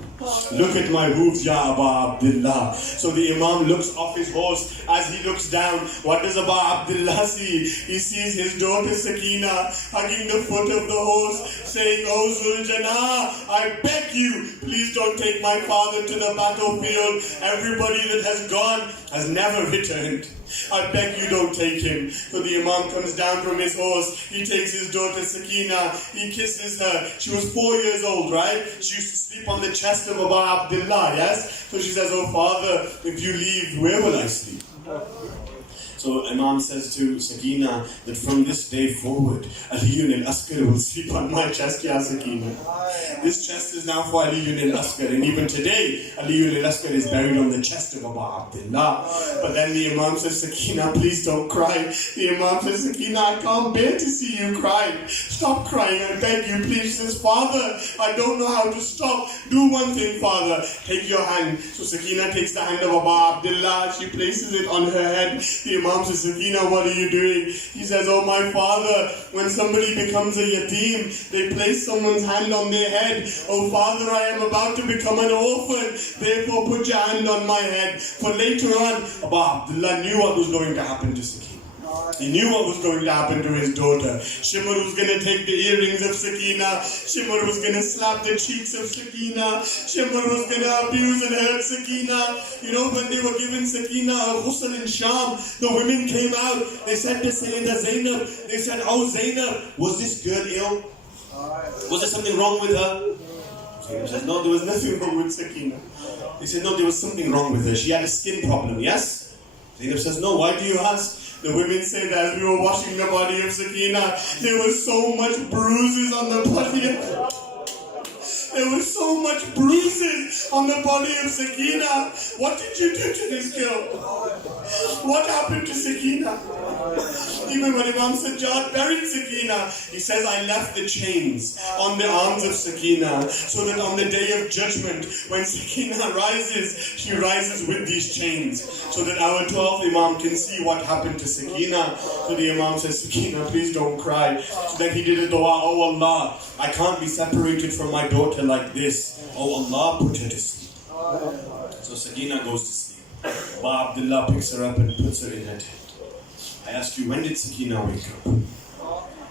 Look at my hooves, Ya Abu Abdullah. So the Imam looks off his horse. As he looks down, what does Abu Abdullah see? He sees his daughter Sakina hugging the foot of the horse, saying, Oh Zuljana, I beg you, please don't take my father to the battlefield. Everybody that has gone has never returned. I beg you don't take him. So the Imam comes down from his horse. He takes his daughter Sakina. He kisses her. She was 4 years old, right? She used to sleep on the chest of Abu Abdullah, yes? So she says, Oh father, if you leave, where will I sleep? So Imam says to Sakina that from this day forward, Ali al-Askar will sleep on my chest, Ya Sakina. This chest is now for Ali al-Askar, and even today, Ali al-Askar is buried on the chest of Abu Abdullah. But then the Imam says, Sakina, please don't cry. The Imam says, Sakina, I can't bear to see you cry. Stop crying, I beg you, please. She says, Father, I don't know how to stop. Do one thing, Father. Take your hand. So Sakina takes the hand of Abu Abdullah. She places it on her head. The Imam says, Sakina, what are you doing? He says, Oh my father, when somebody becomes a yatim, they place someone's hand on their head. Oh father, I am about to become an orphan. Therefore put your hand on my head. For later on, Abu Abdullah knew what was going to happen to Sakina. He knew what was going to happen to his daughter. Shimr was going to take the earrings of Sakina. Shimr was going to slap the cheeks of Sakina. Shimr was going to abuse and hurt Sakina. You know, when they were giving Sakina a ghusl in Sham, the women came out. They said to Sayyida Zainab, they said, "Oh Zainab, was this girl ill? Was there something wrong with her?" Zainab says, "No, there was nothing wrong with Sakina." They said, "No, there was something wrong with her. She had a skin problem, yes?" Zainab says, "No, why do you ask?" The women say that as we were washing the body of Sakina, there was so much bruises on the body of There were so much bruises on the body of Sakina. What did you do to this girl? What happened to Sakina? Even when Imam Sajjad buried Sakina, he says, "I left the chains on the arms of Sakina, so that on the day of judgment, when Sakina rises, she rises with these chains, so that our 12th Imam can see what happened to Sakina." So the Imam says, "Sakina, please don't cry." So then he did a dua, "Oh Allah, I can't be separated from my daughter like this. Oh Allah, put her to sleep." So Sakina goes to sleep. Ba Abdullah picks her up and puts her in her tent. I ask you, when did Sakina wake up?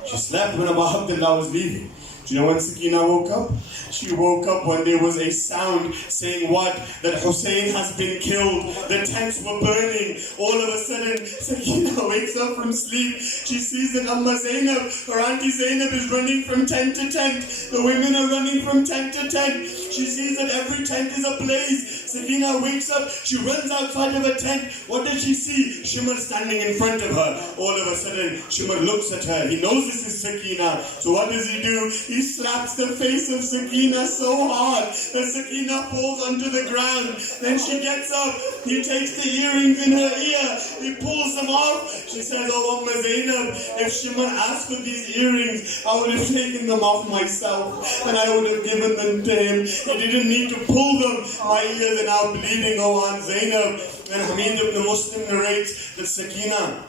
She slept when Abu Abdullah was leaving. Do you know when Sakina woke up? She woke up when there was a sound saying what? That Hussain has been killed. The tents were burning. All of a sudden, Sakina wakes up from sleep. She sees that Amma Zainab, her auntie Zainab, is running from tent to tent. The women are running from tent to tent. She sees that every tent is ablaze. Sakina wakes up. She runs outside of a tent. What does she see? Shimr standing in front of her. All of a sudden, Shimr looks at her. He knows this is Sakina. So what does he do? He slaps the face of Sakina so hard that Sakina falls onto the ground. Then she gets up. He takes the earrings in her ear. He pulls them off. She says, "Oh, Amma Zainab, if Shimr asked for these earrings, I would have taken them off myself and I would have given them to him. He didn't need to pull them. My ears are now bleeding, oh Aunt Zainab." And Hamid ibn Muslim narrates that Sakina,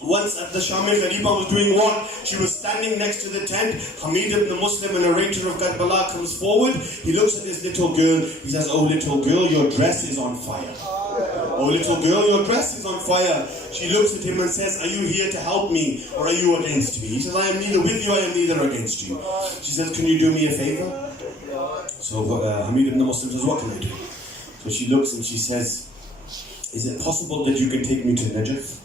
once at the Shami Ghariba was doing what? She was standing next to the tent. Hamid ibn Muslim, a narrator of Karbala, comes forward. He looks at this little girl. He says, "Oh little girl, your dress is on fire. Oh little girl, your dress is on fire." She looks at him and says, "Are you here to help me or are you against me?" He says, "I am neither with you, I am neither against you." She says, "Can you do me a favor?" So Hamid ibn Muslim says, "What can I do?" So she looks and she says, "Is it possible that you can take me to Najaf?"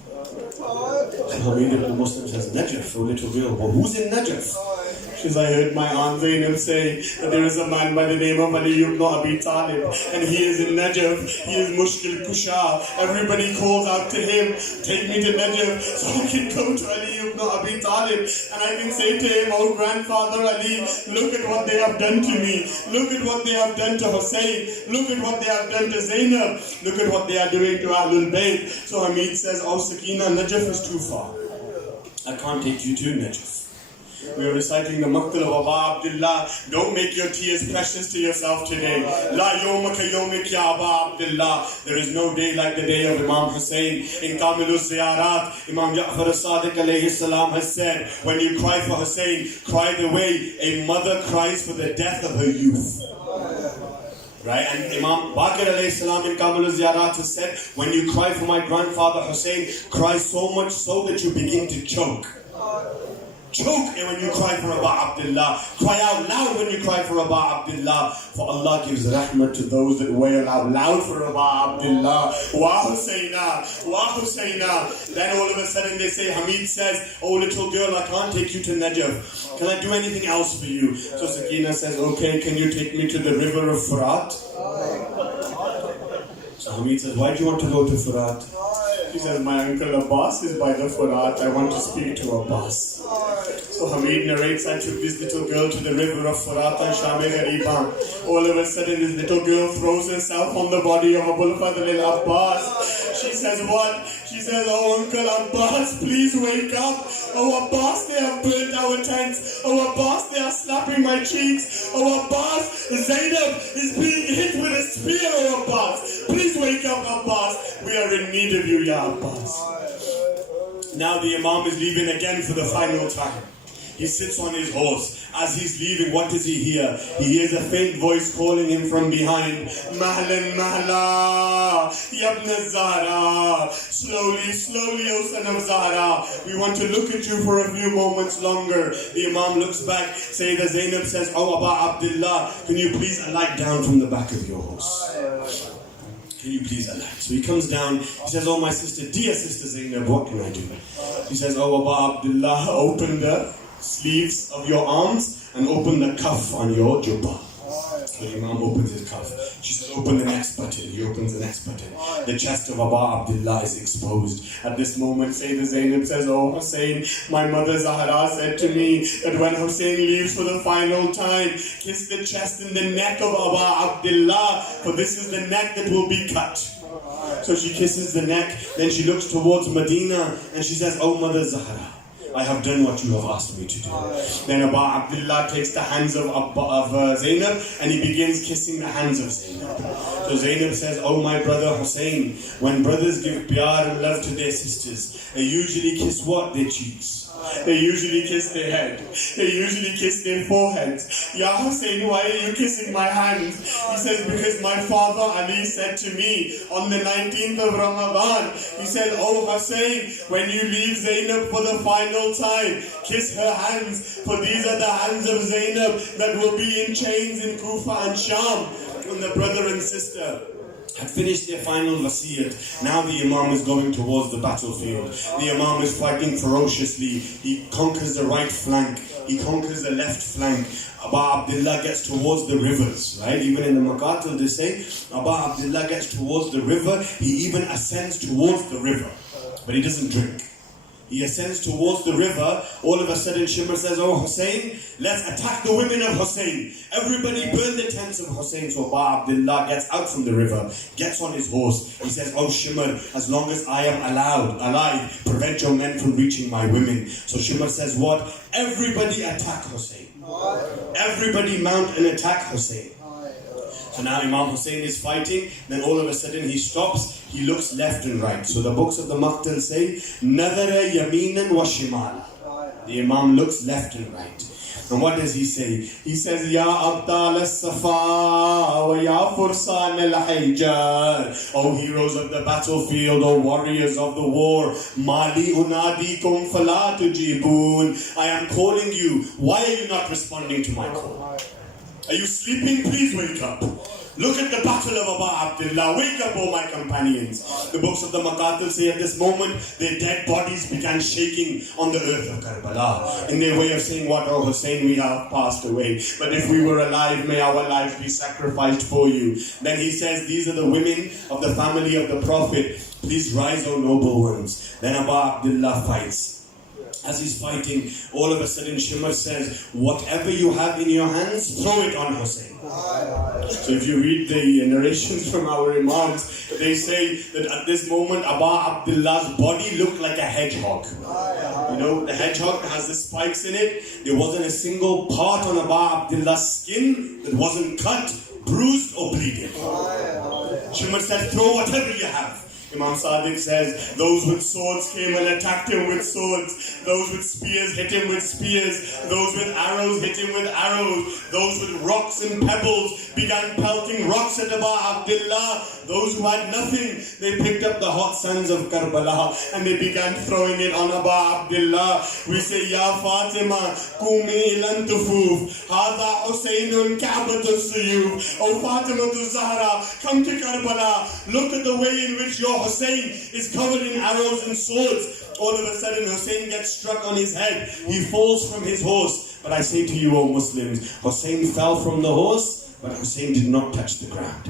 Hamid ibn Muslim says, "Najaf, oh little girl, well who's in Najaf?" She says, "I heard my Aunt Zainab say that there is a man by the name of Ali ibn Abi Talib and he is in Najaf. He is Mushkil Kusha. Everybody calls out to him, 'Take me to Najaf so I can go to Ali ibn Abi Talib and I can say to him, oh grandfather Ali, look at what they have done to me. Look at what they have done to Hussain. Look at what they have done to Zainab. Look at what they are doing to Ahlul Bayt.'" So Hamid says, "Oh Sakina, Najaf is too far. I can't take you to Najaf. We are reciting the Maqtal of Aba Abdullah. Don't make your tears precious to yourself today. La yawmaka yawmik ya Aba Abdullah. There is no day like the day of Imam Hussain. In Kamilus Ziyarat, Imam Ja'far as-Sadiq alayhi salam has said, when you cry for Hussain, cry the way a mother cries for the death of her youth. Right? And Imam Baqir alayhi salam in Kamil Ziyarat has said, when you cry for my grandfather Hussain, cry so much so that you begin to choke. Choke when you cry for Aba Abdullah. Cry out loud when you cry for Aba Abdullah. For Allah gives rahmah to those that wail out loud for Aba Abdullah. Wa Hussaina, Wa Hussaina. Then all of a sudden they say, Hamid says, "Oh little girl, I can't take you to Najaf. Can I do anything else for you?" So Sakina says, "Okay, can you take me to the river of Furat?" So Hamid says, "Why do you want to go to Furat?" He says, "My uncle Abbas is by the Furat. I want to speak to Abbas." So Hamid narrates, "I took this little girl to the river of Furat and Shami Ghariba. All of a sudden this little girl throws herself on the body of Abul Fadl al-Abbas. She says what? She says, "Oh Uncle Abbas, please wake up. Oh Abbas, they have burnt our tents. Oh Abbas, they are slapping my cheeks. Oh Abbas, Zainab is being hit with a spear. Oh Abbas, please wake up Abbas. We are in need of you, Ya Abbas." Now the Imam is leaving again for the final time. He sits on his horse. As he's leaving, what does he hear? He hears a faint voice calling him from behind. Mahlan mahla, yabna Zahra. Slowly, slowly, O son of Zahra. We want to look at you for a few moments longer. The Imam looks back. Sayyidah Zainab says, Oh Aba Abdullah, can you please alight down from the back of your horse? Can you please alight? So he comes down, he says, Oh my sister, dear sister Zainab, what can I do? He says, Oh Aba Abdullah, open the sleeves of your arms and open the cuff on your jubbah. So the Imam opens his cuff. She says, open the next button. He opens the next button. The chest of Aba Abdullah is exposed. At this moment, Sayyidah Zainab says, Oh Hussain, my mother Zahra said to me that when Hussain leaves for the final time, kiss the chest and the neck of Aba Abdullah, for this is the neck that will be cut. So she kisses the neck, then she looks towards Medina and she says, Oh mother Zahra, I have done what you have asked me to do. Then Aba Abdullah takes the hands of Zainab and he begins kissing the hands of Zainab. So Zainab says, Oh my brother Hussain, when brothers give pyar and love to their sisters, they usually kiss what? Their cheeks. They usually kiss their head. They usually kiss their foreheads. Ya Hussain, why are you kissing my hands? He says, because my father Ali said to me on the 19th of Ramadan, he said, Oh Hussain, when you leave Zainab for the final time, kiss her hands, for these are the hands of Zainab that will be in chains in Kufa and Sham. When the brother and sister had finished their final wasiyat, now the Imam is going towards the battlefield. The Imam is fighting ferociously. He conquers the right flank. He conquers the left flank. Aba Abdullah gets towards the rivers, right? Even in the Maqtal they say, Aba Abdullah gets towards the river. He even ascends towards the river, but he doesn't drink. He ascends towards the river. All of a sudden Shimr says, Oh Hussain, let's attack the women of Hussain. Everybody burn the tents of Hussain. So Aba Abdullah gets out from the river, gets on his horse. He says, Oh Shimr, as long as I am alive, prevent your men from reaching my women. So Shimr says what? Everybody attack Hussain. Everybody mount and attack Hussain. So now Imam Hussain is fighting, then all of a sudden he stops, he looks left and right. So the books of the Maqtal say, Nadara yaminan wa shimal. The Imam looks left and right. And what does he say? He says, Ya Abdal al-Safa wa ya Fursan al-Hijjar. O heroes of the battlefield, O warriors of the war. Mali unadikum fala tujibun. I am calling you. Why are you not responding to my call? Are you sleeping? Please wake up. Look at the battle of Aba Abdullah. Wake up, O my companions. The books of the Maqtal say at this moment, their dead bodies began shaking on the earth of Karbala. In their way of saying, what, O Hussain, we have passed away. But if we were alive, may our lives be sacrificed for you. Then he says, these are the women of the family of the Prophet. Please rise, O noble ones. Then Aba Abdullah fights. As he's fighting, all of a sudden Shimr says, whatever you have in your hands, throw it on Hussain. So if you read the narrations from our Imams, they say that at this moment Aba Abdullah's body looked like a hedgehog. You know, the hedgehog has the spikes in it. There wasn't a single part on Aba Abdullah's skin that wasn't cut, bruised or bleeding. Shimr says, throw whatever you have. Imam Sadiq says, those with swords came and attacked him with swords. Those with spears hit him with spears. Those with arrows hit him with arrows. Those with rocks and pebbles began pelting rocks at Aba Abdullah. Those who had nothing, they picked up the hot sands of Karbala and they began throwing it on Aba Abdullah. We say, Ya Fatima, Kumi ilan tufuf, Hada Husaynun Ka'batu Suyuf. O Fatima to Zahra, come to Karbala. Look at the way in which your Hussain is covered in arrows and swords. All of a sudden Hussain gets struck on his head. He falls from his horse. But I say to you, O Muslims, Hussain fell from the horse, but Hussain did not touch the ground.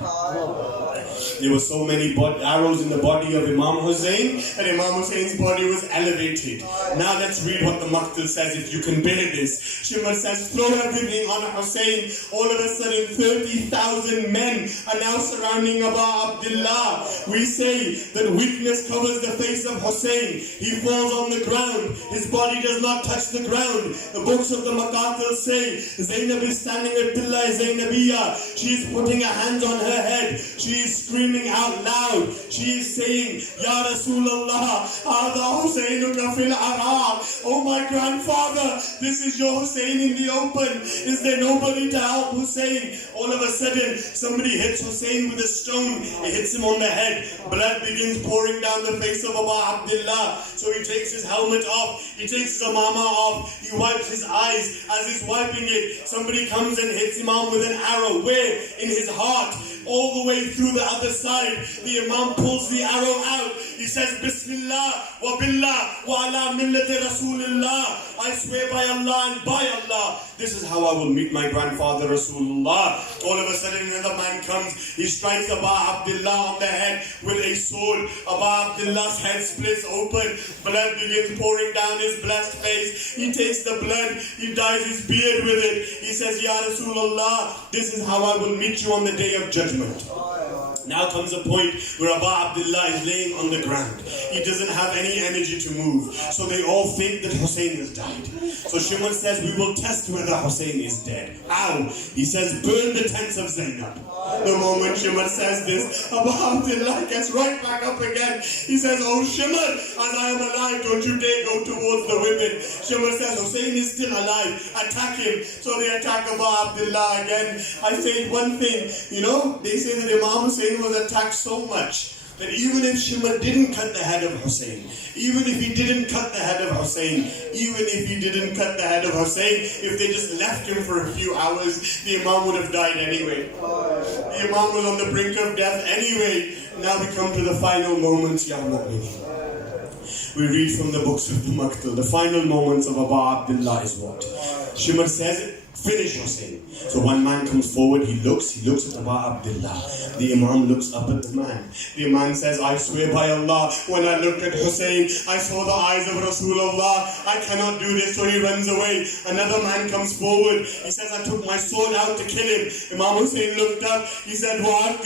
There were so many arrows in the body of Imam Hussain, and Imam Hussain's body was elevated. Now let's read what the Maqtal says, if you can bear this. Shimr says, throw everything on Hussain. All of a sudden 30,000 men are now surrounding Aba Abdullah. We say that weakness covers the face of Hussain. He falls on the ground. His body does not touch the ground. The books of the Maqtal say, Zainab is standing at Dilla Zainabiyya. Abdullah. She is putting her hands on her head. She is screaming out loud. She is saying, Ya Rasulullah, Hada Husainuka fil Ara. Oh my grandfather, this is your Hussein in the open. Is there nobody to help Hussein? All of a sudden, somebody hits Hussein with a stone. It hits him on the head. Blood begins pouring down the face of Abu Abdullah. So he takes his helmet off. He takes his amama off. He wipes his eyes. As he's wiping it, somebody comes and hits Imam with an arrow. Where? In his heart. All the way through the other side. The Imam pulls the arrow out. He says, Bismillah wa billah wa ala millati Rasulullah. I swear by Allah and by Allah, this is how I will meet my grandfather Rasulullah. All of a sudden another man comes. He strikes Abu Abdullah on the head with a sword. Abu Abdullah's head splits open. Blood begins pouring down his blessed face. He takes the blood. He dyes his beard with it. He says, Ya Rasulullah, this is how I will meet you on the day of judgment. Now comes a point where Abu Abdullah is laying on the ground. He doesn't have any energy to move. So they all think that Hussein has died. So Shimon says, we will test whether Hussein is dead. How? He says, burn the tents of Zainab. The moment Shimon says this, Abu Abdullah gets right back up again. He says, oh Shimon, as I am alive, don't you dare go towards the women. Shimon says, Hussein is still alive. Attack him. So they attack Abu Abdullah again. I say one thing, they say that Imam Hussein was attacked so much that even if Shimon didn't cut the head of Hussein, even if he didn't cut the head of Hussein, if they just left him for a few hours, the Imam would have died anyway. The Imam was on the brink of death anyway. Now we come to the final moments, Ya Mu'mineen. We read from the books of the Maqtal. The final moments of Abu Abdullah is what? Shimon says, finish Hussein. So one man comes forward, he looks at Abu Abdullah. The Imam looks up at the man. The Imam says, I swear by Allah, when I looked at Hussein, I saw the eyes of Rasulullah. I cannot do this, so he runs away. Another man comes forward. He says, I took my sword out to kill him. Imam Hussein looked up. He said, I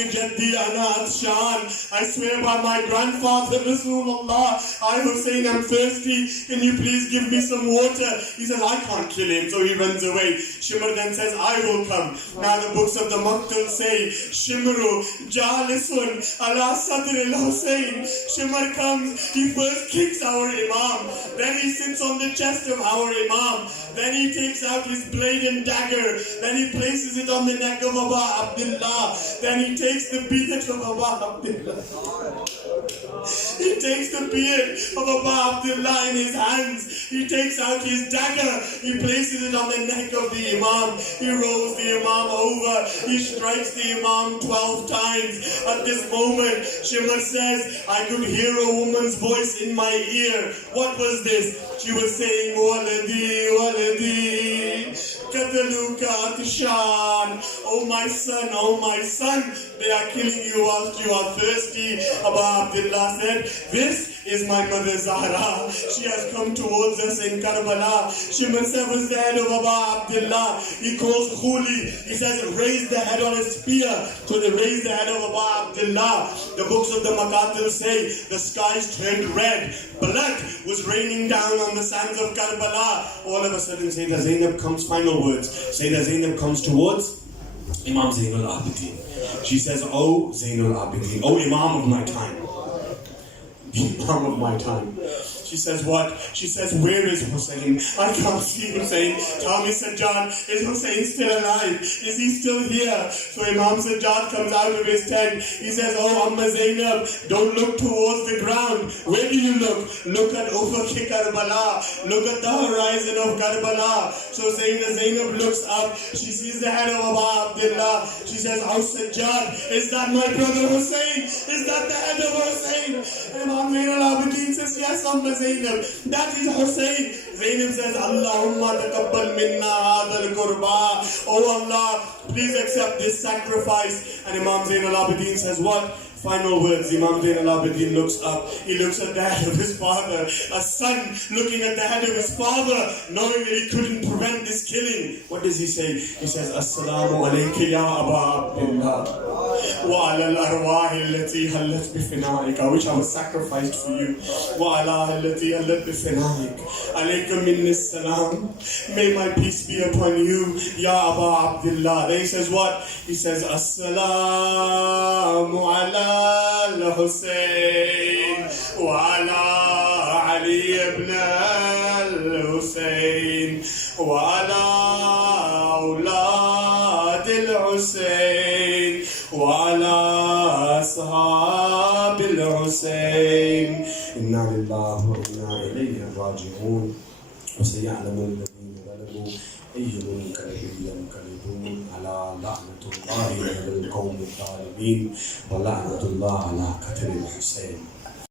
swear by my grandfather Rasulullah, I Hussein am thirsty. Can you please give me some water? He says, I can't kill him, so he runs away. Shimr then says, I will come. Now the books of the Maqtal say, Shimru Jalisun ala Sadr al-Hussein. Shimr comes, he first kicks our Imam, then he sits on the chest of our Imam, then he takes out his blade and dagger, then he places it on the neck of Abu Abdullah, then he takes the beard of Abu Abdullah. He takes the beard of Abu Abdullah in his hands. He takes out his dagger. He places it on the neck of the Imam. He rolls the Imam over. He strikes the Imam 12 times. At this moment, Shimr says, I could hear a woman's voice in my ear. What was this? She was saying, Waladi, Waladi, Kataluka Atishan. Oh my son, they are killing you whilst you are thirsty. Abu Abdullah said, this is my mother Zahra. She has come towards us in Karbala. Shimr said, was the head of Abu Abdullah. He calls Khuli. He says, raise the head on a spear. So they raise the head of Abu Abdullah. The books of the Maqtal say, the skies turned red. Blood was raining down on the sands of Karbala. All of a sudden, Sayyidah Zainab comes, final words. Sayyidah Zainab comes towards Imam Zainul Abidin. She says, oh Zainul Abidin, oh Imam of my time. Imam of my time. She says, what? She says, where is Hussein? I can't see Hussein. Tell me, Sajjad, is Hussein still alive? Is he still here? So Imam Sajjad comes out of his tent. He says, oh Amma Zainab, don't look towards the ground. Where do you look? Look at Ufuk Karbala. Look at the horizon of Karbala. So Sayyidah Zainab looks up. She sees the head of Abu Abdullah. She says, oh Sajjad, is that my brother Hussein? Is that the head of Hussein? And Imam Zainul Abidin says, yes, Amma Zainab, that is Hussein. Zainab says, Allahumma taqabbal minna hadha al-qurba. Oh Allah, please accept this sacrifice. And Imam Zainul Abidin says, what? Final words, Imam Zain al-Abidin looks up. He looks at the head of his father. A son looking at the head of his father, knowing that he couldn't prevent this killing. What does he say? He says, Assalamu alayka ya Aba Abdullah. وعلى الأرواح التي هلت بفنائك, which I was sacrificed for you. وعلى التي هلت بفنائك عليك مني السلام. May my peace be upon you, Ya Aba Abdullah. Then he says what? He says, Assalamu ala al-Hussain wa ala Ali ibn al-Hussain wa ala awlad al-Hussain وعلى أصحاب الحسين إنا لله وإنا إليه راجعون وسيعلم الذين ظلموا أي منقلب ينقلبون على لعنة الله على القوم الظالمين ولعنة الله على قتل الحسين.